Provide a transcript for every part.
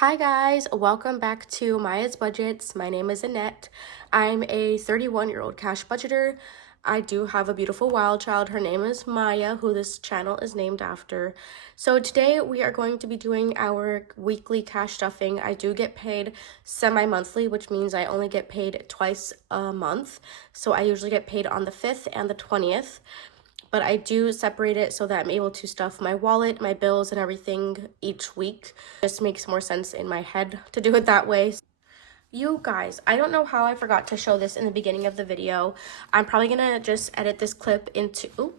Hi guys, welcome back to Maya's Budgets. My name is Annette. I'm a 31-year-old cash budgeter. I do have a beautiful wild child. Her name is Maya, who this channel is named after. So today we are going to be doing our weekly cash stuffing. I do get paid semi-monthly, which means I only get paid twice a month. So I usually get paid on the 5th and the 20th. But I do separate it so that I'm able to stuff my wallet, my bills, and everything each week. It just makes more sense in my head to do it that way. You guys, I don't know how I forgot to show this in the beginning of the video. I'm probably gonna just edit this clip into,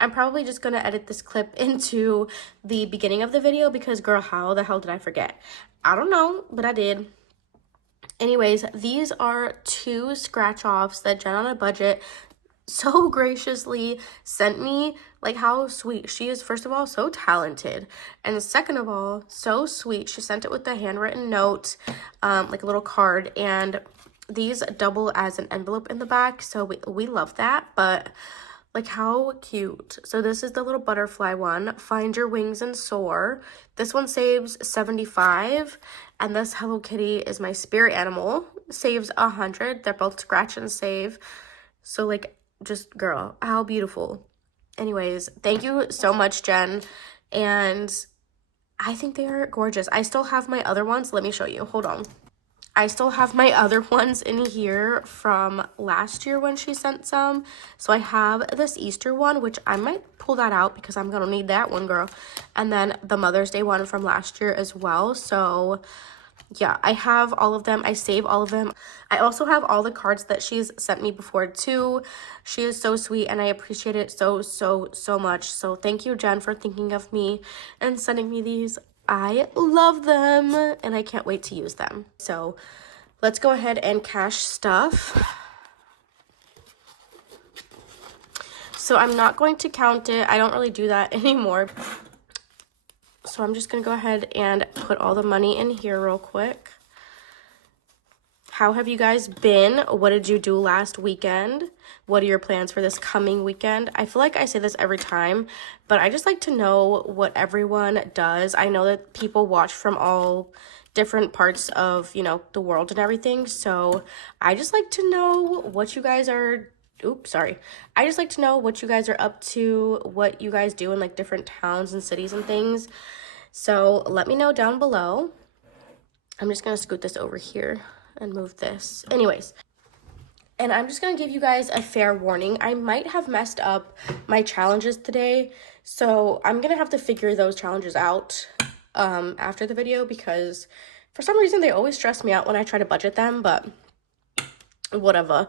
I'm probably just gonna edit this clip into the beginning of the video because girl, how the hell did I forget? I don't know, but I did. Anyways, these are 2 scratch-offs that Jen on a budget so graciously sent me. Like, how sweet. She is, first of all, so talented, and second of all, so sweet. She sent it with a handwritten note, like a little card, and these double as an envelope in the back, so we love that. But like, how cute. So this is the little butterfly one, Find Your Wings and Soar. This one saves 75, and this Hello Kitty is my spirit animal, saves 100. They're both scratch and save. So like, just girl, how beautiful. Anyways, thank you so much, Jen, and I think they are gorgeous. I still have my other ones. Let me show you. Hold on. I still have my other ones in here from last year when she sent some. So I have this Easter one, which I might pull that out because I'm gonna need that one, girl. And then the Mother's Day one from last year as well. So yeah, I have all of them. I save all of them. I also have all the cards that she's sent me before too. She is so sweet and I appreciate it so much. So thank you, Jen, for thinking of me and sending me these. I love them and I can't wait to use them. So let's go ahead and cash stuff. So I'm not going to count it. I don't really do that anymore. So I'm just going to go ahead and put all the money in here real quick. How have you guys been? What did you do last weekend? What are your plans for this coming weekend? I feel like I say this every time, but I just like to know what everyone does. I know that people watch from all different parts of, you know, the world and everything. So I just like to know what you guys are I just like to know what you guys are up to, what you guys do in like different towns and cities and things. So let me know down below. I'm just gonna scoot this over here and move this. Anyways, and I'm just gonna give you guys a fair warning. I might have messed up my challenges today, so I'm gonna have to figure those challenges out after the video because for some reason they always stress me out when I try to budget them, but whatever.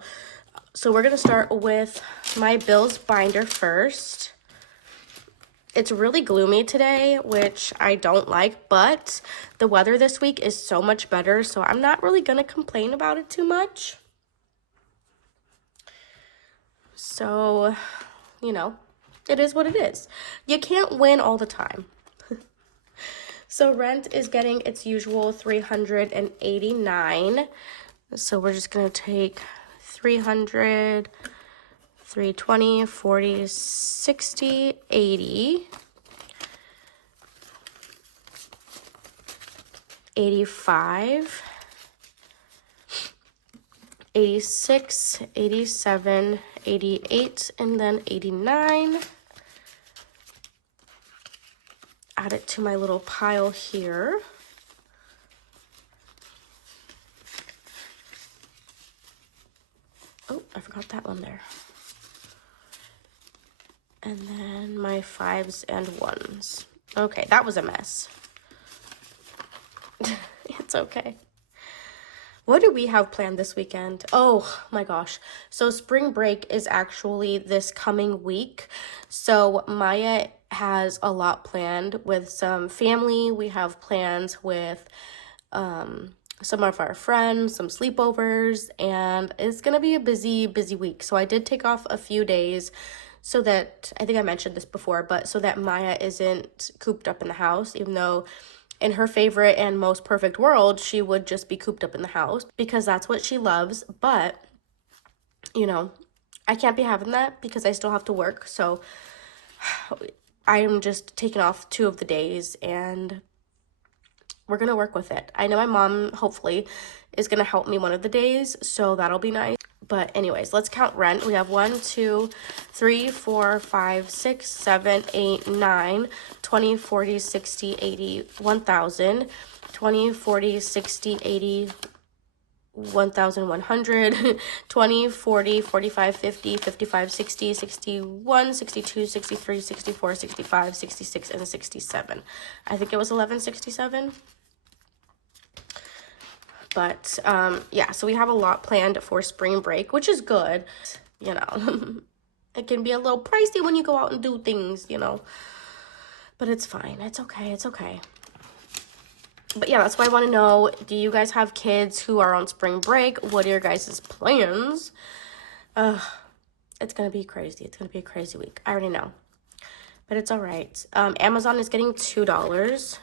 So we're gonna start with my bills binder first. It's really gloomy today, which I don't like, but the weather this week is so much better, so I'm not really gonna complain about it too much. So, you know, it is what it is. You can't win all the time. So rent is getting its usual $389. So we're just gonna take 300, 320, 40, 60, 80, 85, 86, 87, 88, and then 89. Add it to my little pile here. Oh, I forgot that one there. And then my 5s and 1s. Okay, that was a mess. It's okay. What do we have planned this weekend? Oh my gosh. So spring break is actually this coming week. So Maya has a lot planned with some family. We have plans with some of our friends, some sleepovers, and it's gonna be a busy week. So I did take off a few days so that, I think I mentioned this before, but so that Maya isn't cooped up in the house, even though in her favorite and most perfect world, she would just be cooped up in the house because that's what she loves. But, you know, I can't be having that because I still have to work. So I'm just taking off 2 of the days and we're gonna work with it. I know my mom hopefully is gonna help me one of the days, so that'll be nice. But anyways, let's count rent. We have 1, 2, 3, 4, 5, 6, 7, 8, 9, 20, 40, 60, 80, 1,000, 20, 40, 60, 80, 1,100, 20, 40, 45, 50, 55, 60, 61, 62, 63, 64, 65, 66, and 67. I think it was 1167. But yeah, so we have a lot planned for spring break, which is good. You know, it can be a little pricey when you go out and do things, you know, but it's fine. It's okay. It's okay. But yeah, that's why I want to know, do you guys have kids who are on spring break? What are your guys' plans? It's going to be crazy. It's going to be a crazy week. I already know. But it's all right. Amazon is getting $2.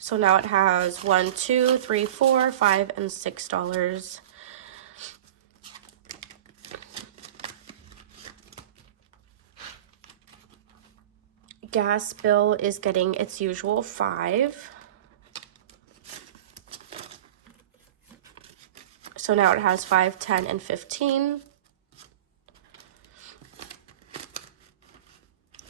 So now it has 1, 2, 3, 4, 5, and $6. Gas bill is getting its usual $5. So now it has 5, 10, and 15.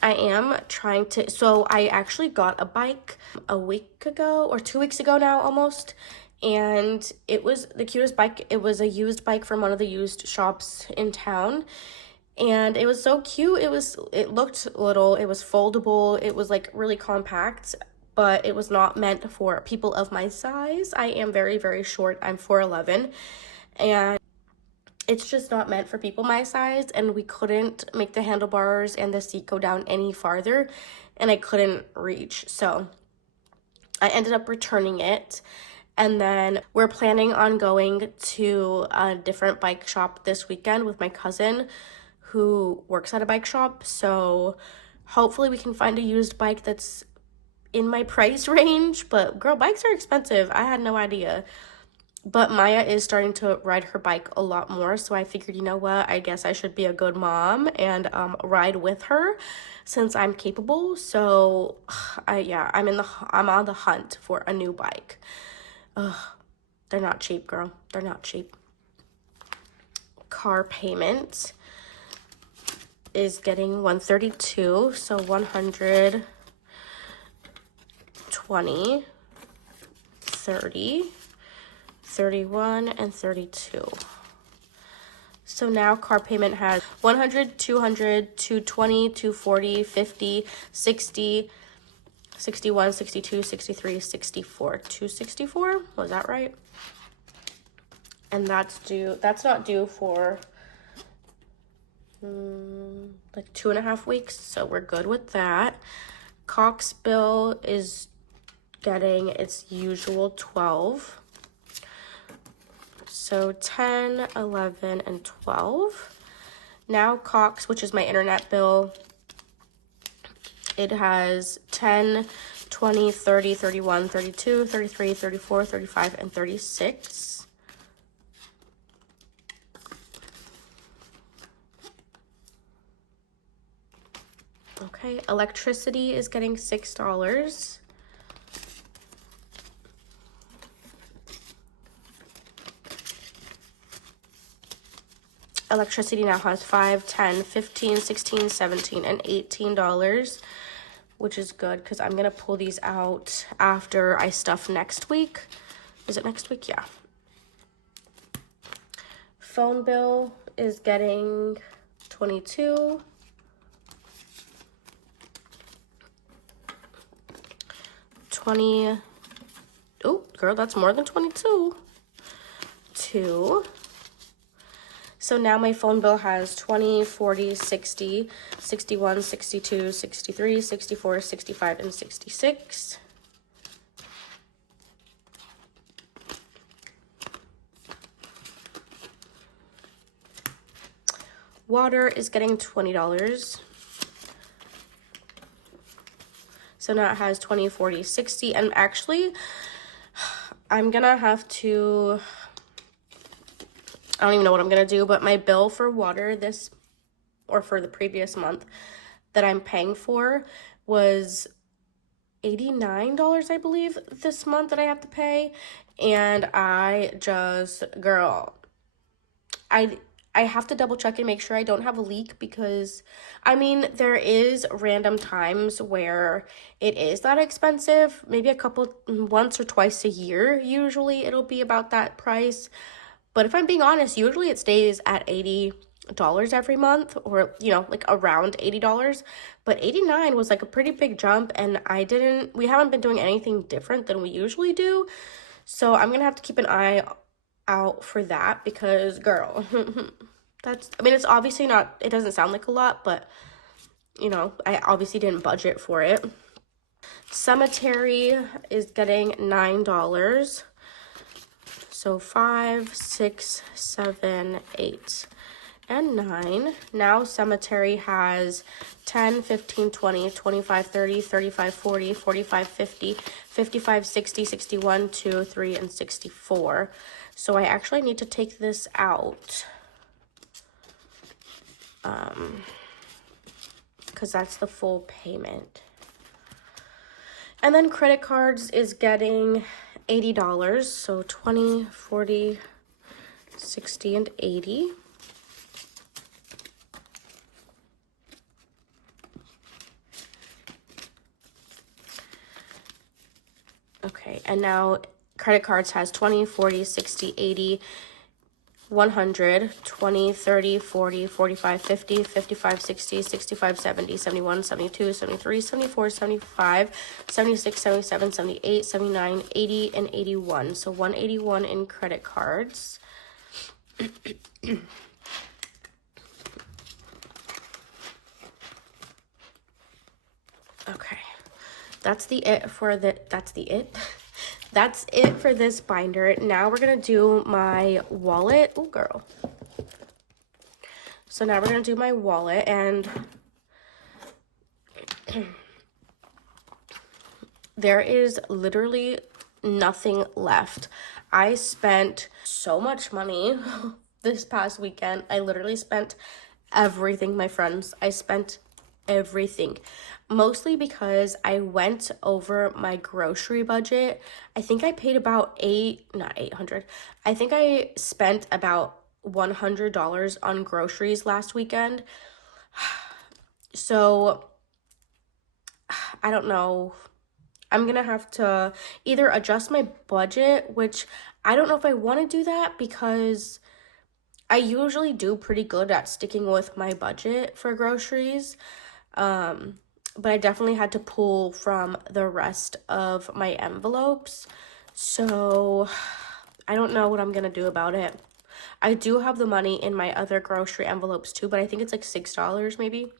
I am trying to, so I actually got a bike a week ago, or 2 weeks ago now almost, and it was the cutest bike. It was a used bike from one of the used shops in town, and it was so cute. It looked little, it was foldable, it was like really compact, but it was not meant for people of my size. I am very, very short. I'm 4'11", and it's just not meant for people my size, and we couldn't make the handlebars and the seat go down any farther, and I couldn't reach. So I ended up returning it, and then we're planning on going to a different bike shop this weekend with my cousin who works at a bike shop. So hopefully we can find a used bike that's in my price range, but girl, bikes are expensive. I had no idea. But Maya is starting to ride her bike a lot more, so I figured, you know what, I guess I should be a good mom and ride with her since I'm capable. So I'm on the hunt for a new bike. They're not cheap, girl. They're not cheap. Car payment is getting $132, so 120, 30, 31, and 32. So now car payment has 100, 200, 220, 240, 50, 60, 61, 62, 63, 64. 264? Was that right? And that's not due for like 2.5 weeks, so we're good with that. Cox bill is getting its usual 12. So 10, 11, and 12. Now Cox, which is my internet bill, it has 10, 20, 30, 31, 32, 33, 34, 35, and 36. Okay, electricity is getting $6. Electricity now has 5, 10, 15, 16, 17, and $18, which is good because I'm going to pull these out after I stuff next week. Is it next week? Yeah. Phone bill is getting 22. Oh, girl, that's more than 22. 2. So now my phone bill has 20, 40, 60, 61, 62, 63, 64, 65, and 66. Water is getting $20. So now it has 20, 40, 60, and actually I'm gonna have to, I don't even know what I'm gonna do, but my bill for water for the previous month that I'm paying for was $89, I believe, this month that I have to pay. And I just, girl, I I have to double check and make sure I don't have a leak because I mean there is random times where it is that expensive, maybe a couple once or twice a year. Usually it'll be about that price. But if I'm being honest, usually it stays at $80 every month, or like around $80. But 89 was like a pretty big jump, and we haven't been doing anything different than we usually do. So I'm gonna have to keep an eye out for that because girl, I mean, it's obviously not, it doesn't sound like a lot, but I obviously didn't budget for it. Cemetery is getting $9. So 5, 6, 7, 8, and 9. Now cemetery has 10, 15, 20, 25, 30, 35, 40, 45, 50, 55, 60, 61, 2, 3, and 64. So I actually need to take this out. Because that's the full payment. And then credit cards is getting $80. So 20, 40, 60, and 80. Okay, and now credit cards has 20, 40, 60, 80, 100, 20, 30, 40, 45, 50, 55, 60, 65, 70, 71, 72, 73, 74, 75, 76, 77, 78, 79, 80, and 81. So 181 in credit cards. Okay. That's it for this binder. Now we're gonna do my wallet. Oh, girl. So now we're gonna do my wallet, and there is literally nothing left. I spent so much money this past weekend. I literally spent everything, my friends. I spent everything, mostly because I went over my grocery budget. I think I paid about not 800. I think I spent about $100 on groceries last weekend. So I don't know. I'm gonna have to either adjust my budget, which I don't know if I want to do that because I usually do pretty good at sticking with my budget for groceries. But I definitely had to pull from the rest of my envelopes. So I don't know what I'm gonna do about it. I do have the money in my other grocery envelopes too, but I think it's like $6 maybe.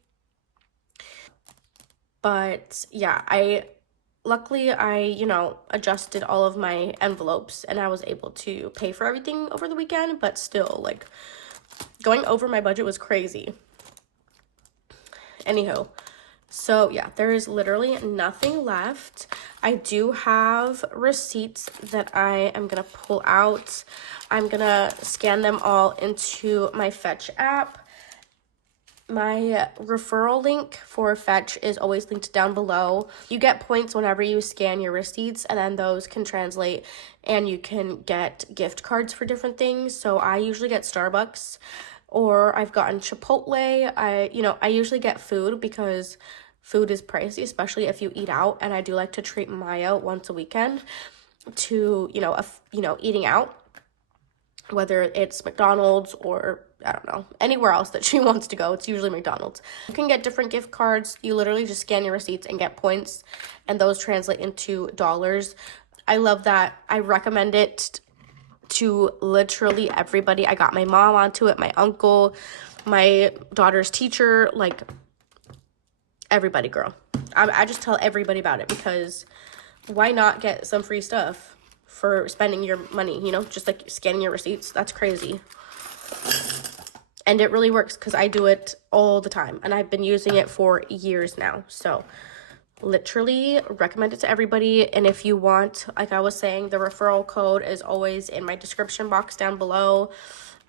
But yeah, luckily I adjusted all of my envelopes and I was able to pay for everything over the weekend, but still, like, going over my budget was crazy. Anywho, so yeah, there is literally nothing left. I do have receipts that I am gonna pull out. I'm gonna scan them all into my Fetch app. My referral link for Fetch is always linked down below. You get points whenever you scan your receipts, and then those can translate and you can get gift cards for different things. So I usually get Starbucks, or I've gotten Chipotle. I usually get food because food is pricey, especially if you eat out, and I do like to treat Maya once a weekend to, eating out, whether it's McDonald's or I don't know, anywhere else that she wants to go. It's usually McDonald's. You can get different gift cards. You literally just scan your receipts and get points, and those translate into dollars. I love that. I recommend it to literally everybody. I got my mom onto it, my uncle, my daughter's teacher, like everybody, girl. I just tell everybody about it because why not get some free stuff for spending your money, just like scanning your receipts. That's crazy. And it really works because I do it all the time and I've been using it for years now. So literally recommend it to everybody. And if you want, like I was saying, the referral code is always in my description box down below.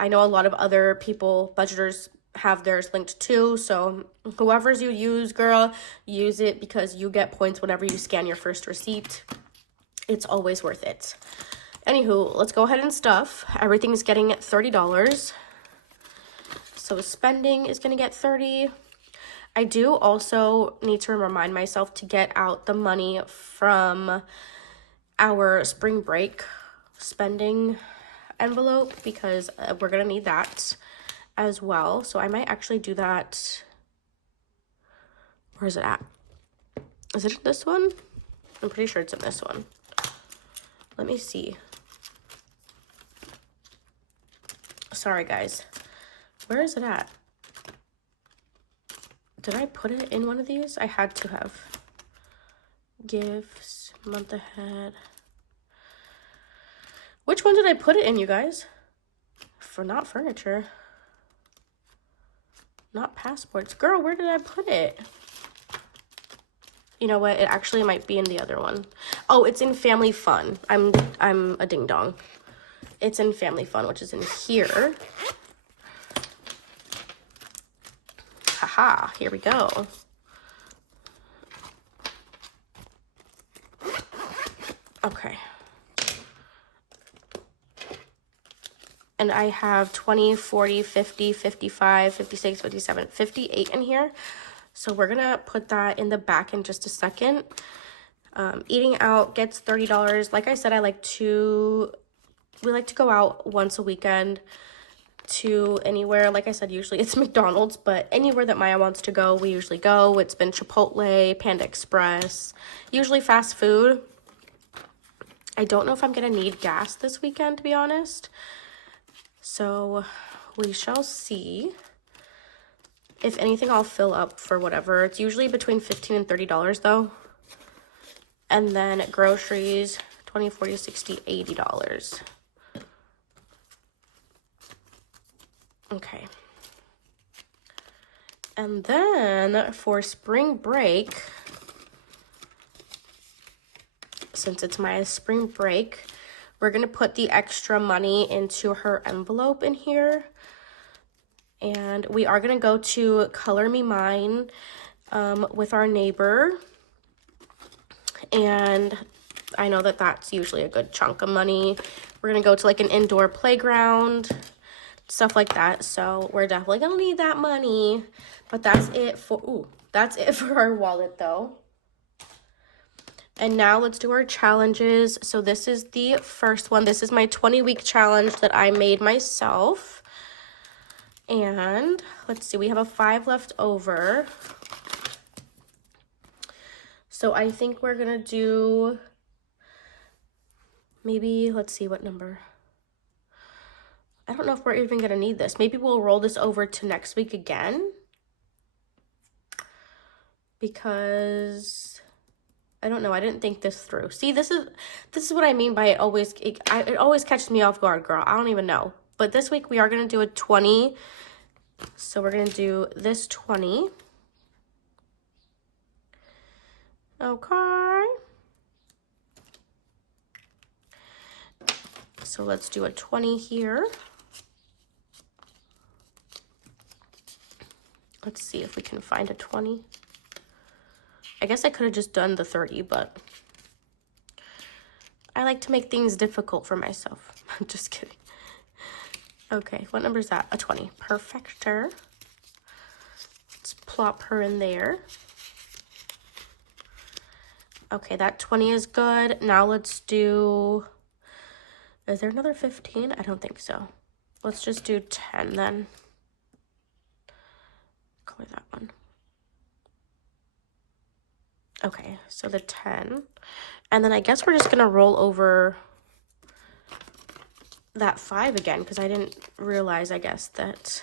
I know a lot of other people, budgeters, have theirs linked too. So whoever's you use, girl, use it because you get points whenever you scan your first receipt. It's always worth it. Anywho, let's go ahead and stuff. Everything's getting $30. So spending is going to get 30. I do also need to remind myself to get out the money from our spring break spending envelope because we're going to need that as well. So I might actually do that. Where is it at? Is it in this one? I'm pretty sure it's in this one. Let me see. Sorry, guys. Where is it at? Did I put it in one of these? I had to have. Gifts, month ahead. Which one did I put it in, you guys? For not furniture. Not passports. Girl, where did I put it? You know what? It actually might be in the other one. Oh, it's in family fun. I'm a ding dong. It's in family fun, which is in here. Haha, here we go. Okay. And I have 20, 40, 50, 55, 56, 57, 58 in here. So we're gonna put that in the back in just a second. Eating out gets $30. Like I said, we like to go out once a weekend to anywhere. Like I said, usually it's McDonald's, but anywhere that Maya wants to go, we usually go. It's been Chipotle, Panda Express, usually fast food. I don't know if I'm gonna need gas this weekend, to be honest. So we shall see. If anything, I'll fill up for whatever. It's usually between $15 and $30 though. And then groceries, $20, $40, $60, $80. Okay. And then for spring break, since it's my spring break, we're going to put the extra money into her envelope in here. And we are going to go to Color Me Mine with our neighbor. And I know that that's usually a good chunk of money. We're going to go to like an indoor playground, stuff like that. So we're definitely going to need that money. But that's it for our wallet though. And now let's do our challenges. So this is the first one. This is my 20-week challenge that I made myself. And let's see, we have a 5 left over. So I think we're gonna do maybe, let's see what number. I don't know if we're even gonna need this. Maybe we'll roll this over to next week again. Because I don't know, I didn't think this through. See, this is what I mean by it always catches me off guard, girl. I don't even know. But this week we are gonna do a 20. So we're gonna do this 20. Okay. So let's do a 20 here. Let's see if we can find a 20. I guess I could have just done the 30, but I like to make things difficult for myself. I'm just kidding. Okay, what number is that? A 20. Perfecter. Let's plop her in there. Okay, that 20 is good. Now let's do... Is there another 15? I don't think so. Let's just do 10 then. Color that one. Okay, so the 10. And then I guess we're just going to roll over that 5 again, because I didn't realize, I guess, that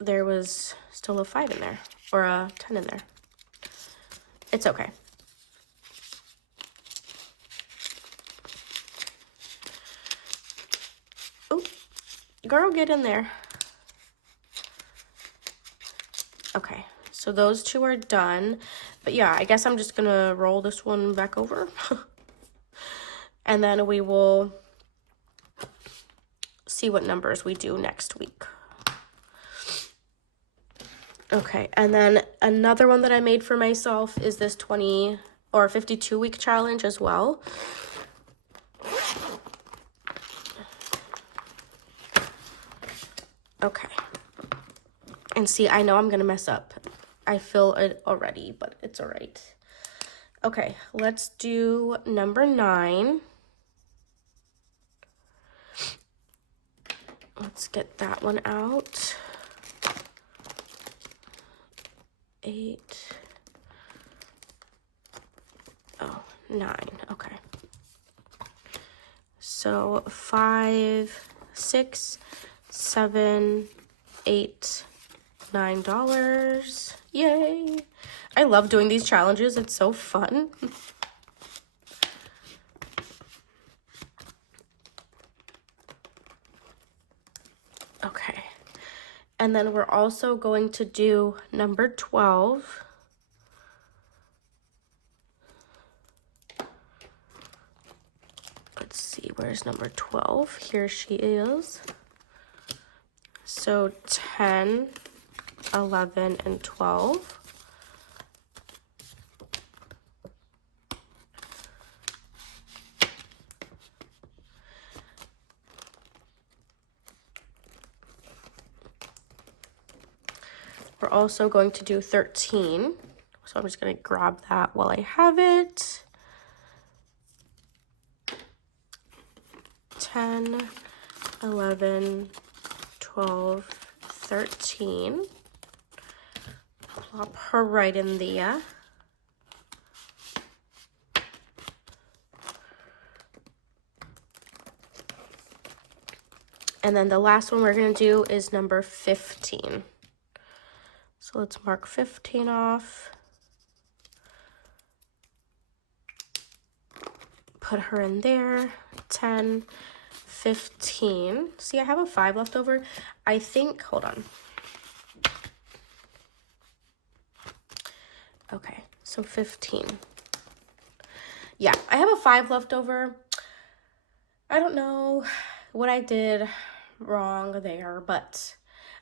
there was still a 5 in there, or a 10 in there. It's okay. Oh, girl, get in there. Okay, so those 2 are done. But yeah, I guess I'm just gonna roll this one back over. And then we will see what numbers we do next week. Okay, and then another one that I made for myself is this 20 or 52 week challenge as well. Okay. And see, I know I'm gonna mess up. I feel it already, but it's all right. Okay, let's do number 9. Let's get that one out. 8. Oh, 9. Okay. So 5, 6, 7, 8, $9. Yay! I love doing these challenges. It's so fun. Okay. And then we're also going to do number 12. Let's see, where's number 12? Here she is. So 10, 11, and 12. We're also going to do 13. So I'm just going to grab that while I have it. 10, 11, 12, 13. Plop her right in there. And then the last one we're going to do is number 15. So let's mark 15 off. Put her in there. 10, 15. See, I have a 5 left over. I think, hold on. Okay, so 15. Yeah, I have a 5 left over. I don't know what I did wrong there, but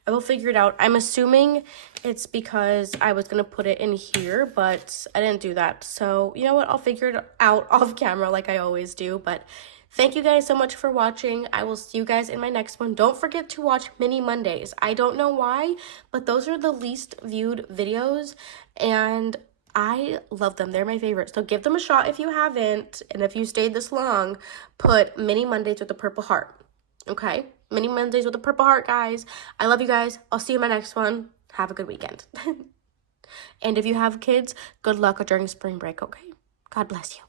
I will figure it out. I'm assuming it's because I was going to put it in here, but I didn't do that. So, you know what? I'll figure it out off camera like I always do. But thank you guys so much for watching. I will see you guys in my next one. Don't forget to watch Mini Mondays. I don't know why, but those are the least viewed videos, and I love them. They're my favorite. So give them a shot if you haven't. And if you stayed this long, put Mini Mondays with the purple heart. Okay? Mini Mondays with the purple heart, guys. I love you guys. I'll see you in my next one. Have a good weekend. And if you have kids, good luck during spring break, okay? God bless you.